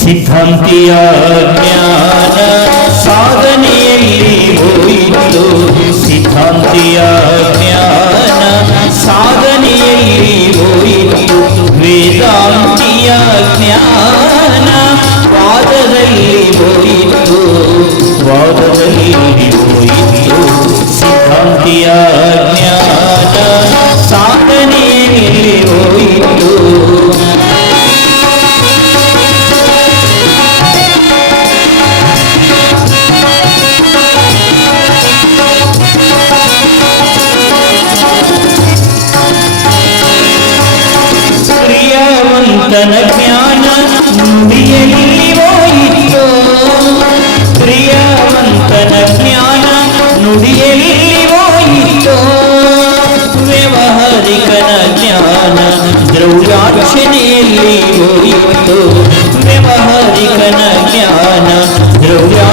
ಸಿದ್ಧಾಂತಿಯ ಜ್ಞಾನ ಸಾಧನೆಯಲ್ಲಿ ಹೋಯಿತು ಸಿದ್ಧಾಂತಿಯ ಜ್ಞಾನ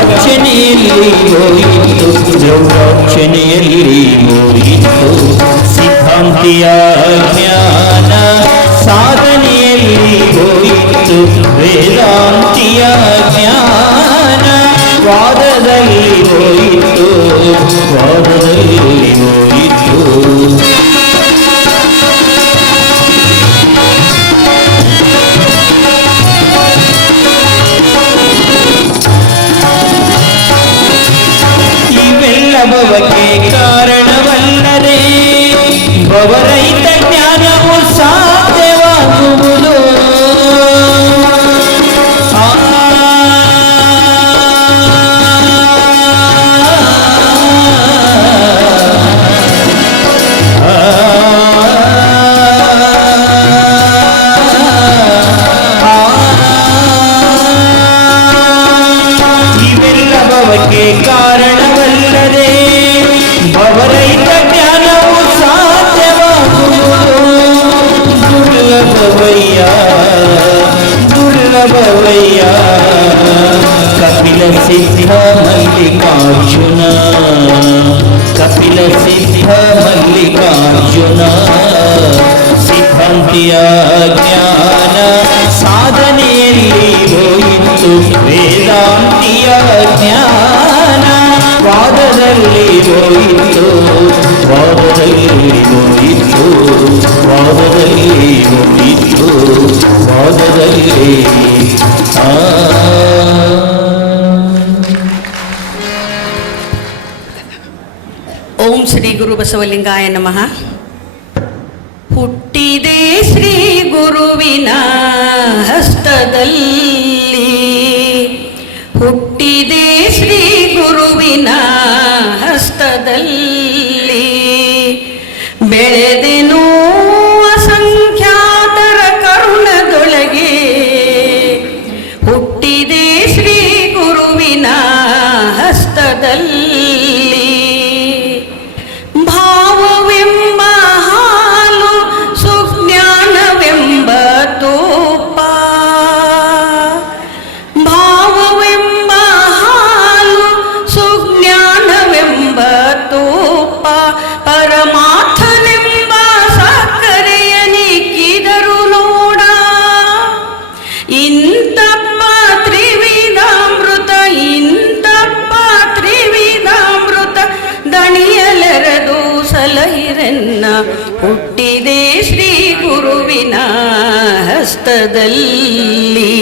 ದ್ರವ್ಯಾರ್ಚನೆಯಲ್ಲಿ ಹೋಯಿತು ದ್ರವ್ಯಾರ್ಚನೆಯಲ್ಲಿ ಹೋಯಿತು ಸಿದ್ಧಾಂತಿಯ ಜ್ಞಾನ ಸಾಧನೆಯಲ್ಲಿ ಹೋಯಿತು ವೇದಾಂತಿಯ ಜ್ಞಾನ ವಾದದಲ್ಲಿ ಹೋಯಿತು ವಾದದಲ್ಲಿ ಭವರಹಿತ ದುರ್ಲಭವಯ್ಯ ಕಪಿಲ ಸಿದ್ಧ ಮಲ್ಲಿಕಾರ್ಜುನ ಕಪಿಲ ಸಿದ್ಧ ಮಲ್ಲಿಕಾರ್ಜುನ ಸಿದ್ಧಾಂತಿಯ ಜ್ಞಾನ ಸಾಧನೆಯಲ್ಲಿ ಹೋಯಿತು ವೇದಾಂತಿಯ ಜ್ಞಾನ ವಾದದಲ್ಲಿ ಹೋಯಿತು ವಾದದಲ್ಲಿ ಹೋಯಿತು ವಾದದಲ್ಲಿ ಹೋಯಿತು ವಾದದಲ್ಲಿ ಆ ಓಂ ಶ್ರೀ ಗುರು ಬಸವಲಿಂಗಾಯ ನಮಃ ಹುಟ್ಟಿದೆ ಶ್ರೀ ಗುರುವಿನ ಹಸ್ತದಲ್ಲಿ ಹುಟ್ಟಿದೆ ಶ್ರೀ ಬೆಳೆದೆನು ಇಂತಪ್ಪ ತ್ರಿವಿಧಾಮೃತ ಇಂತಪ್ಪ ತ್ರಿವಿಧಾಮೃತ ದಣಿಯಲೆರದು ಸಲಹಿರನ್ನ ಹುಟ್ಟಿದೆ ಶ್ರೀ ಗುರುವಿನ ಹಸ್ತದಲ್ಲಿ.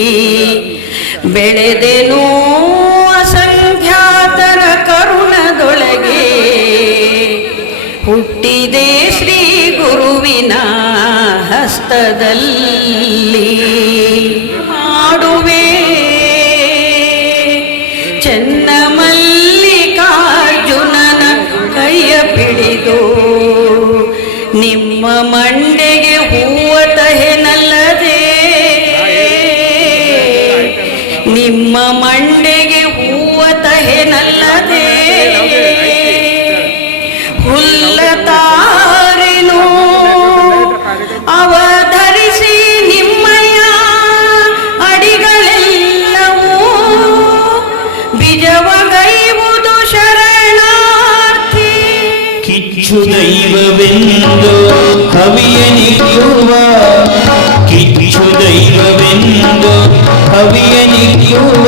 ಬೆಳೆದೆನು ಅಸಂಖ್ಯಾತರ ಕರುಣದೊಳಗೆ ಹುಟ್ಟಿದೆ ಶ್ರೀ ಗುರುವಿನ ಹಸ್ತದಲ್ಲಿ. ಮಾಡುವೆ. ಚೆನ್ನ ಮಲ್ಲಿಕಾರ್ಜುನನ ಕೈಯ ಪಿಡಿದು ನಿಮ್ಮ ಮಂಡೆಗೆ ಹೂವ ತಹೆನಲ್ಲದೆ ನಿಮ್ಮ ಕವಿಯ ನಿಲ್ಲುವ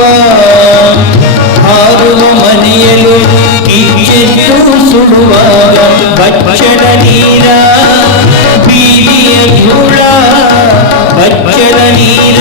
ಕಿಚ್ಚು ದೈವವೆಂದು ಹವಿಯನಿಯುವ ಹಾರುವ ಮನೆಯಲು ಕಿಚ್ಚೆದ್ದು ಸುಡುವಾಗ ಬಚ್ಚಲ ನೀರ ಬೀದಿಯ ಧೂಳ ಬಚ್ಚಲ ನೀರ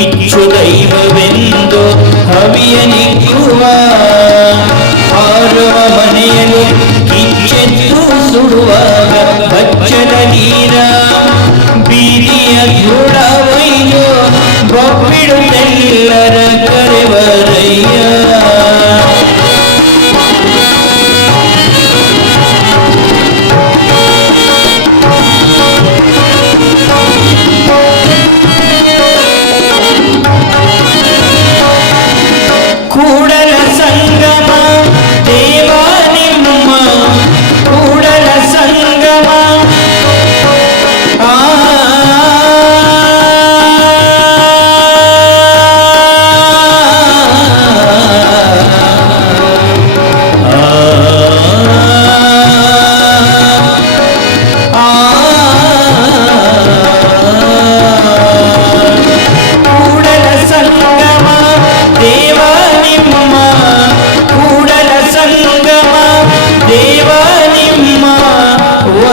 ಕಿಚ್ಚು ದೈವವೆಂದು ಹವಿಯನಿಗುವ ಆರುವ ಮನೆಯಲ್ಲಿ ಕಿಚ್ಚೆದ್ದು ಸುಡುವಾಗ ಬಚ್ಚಲ ನೀರ ಬೀದಿಯ ಧೂಳ ಒಯ್ದು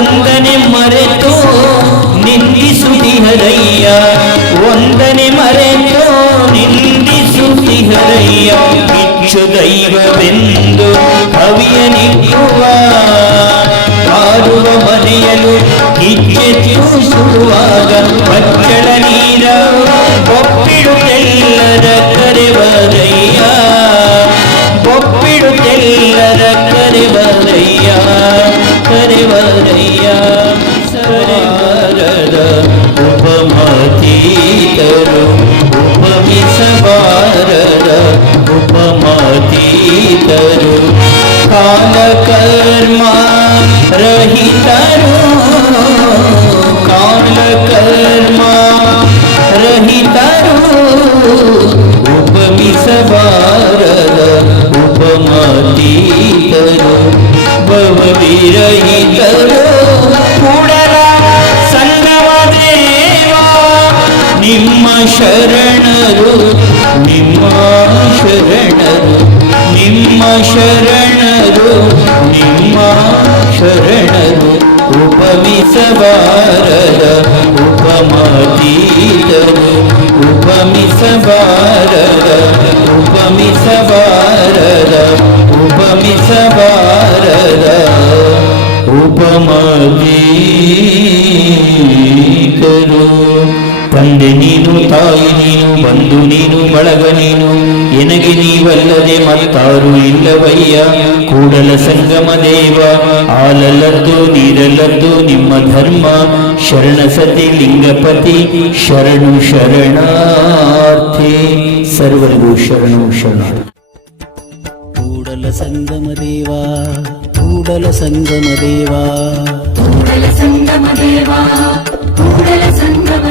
ಒಂದನೆ ಮರೆತು ನಿಂದಿಸುತ್ತಿಹರಯ್ಯ ಒಂದನೆ ಮರೆತು ನಿಂದಿಸುತ್ತಿಹರಯ್ಯ ಕಿಚ್ಚು ದೈವವೆಂದು ಕವಿಯನಿಗುವ ಆರುವ ಮನೆಯಲು ಕಿಚ್ಚೆತ್ತು ಸುಡುವಾಗ ಪಚ್ಚಳ ನೀರ ಉಪಮಿಸಬಾರದ ಉಪಮತೀತರು ಭವವಿರಹಿತರು ಕೂಡಲ ಸಂಗಮ ದೇವ ನಿಮ್ಮ ಶರಣರು ನಿಮ್ಮ ಶರಣರು ನಿಮ್ಮ ಶರಣರು ನಿಮ್ಮ ಶರಣರು, ಉಪಮಿಸಬಾರದ ഉപമതീതവും ഉപമിസവാരത ഉപമിസവാരത ഉപമിസവാരത ഉപമതീതരും ತಂದೆ ನೀನು ತಾಯಿ ನೀನು ಬಂಧು ನೀನು ಬಳಗ ನೀನು ಎನಗೆ ನೀವಲ್ಲದೆ ಮತ್ತಾರು ಇಲ್ಲವಯ್ಯ. ಕೂಡಲ ಸಂಗಮ ದೇವ ಆಲಲ್ಲದ್ದು ನೀರಲ್ಲದ್ದು ನಿಮ್ಮ ಧರ್ಮ. ಶರಣ ಸತಿ ಲಿಂಗಪತಿ ಶರಣು ಶರಣಾರ್ಥಿ. ಸರ್ವರಿಗೂ ಶರಣು ಶರಣ ಕೂಡಲ ಸಂಗಮ ದೇವ ಕೂಡಲ ಸಂಗಮ ದೇವ. ಕೂಡಲ ಸಂಗಮ ದೇವಾ కూడల సంగమ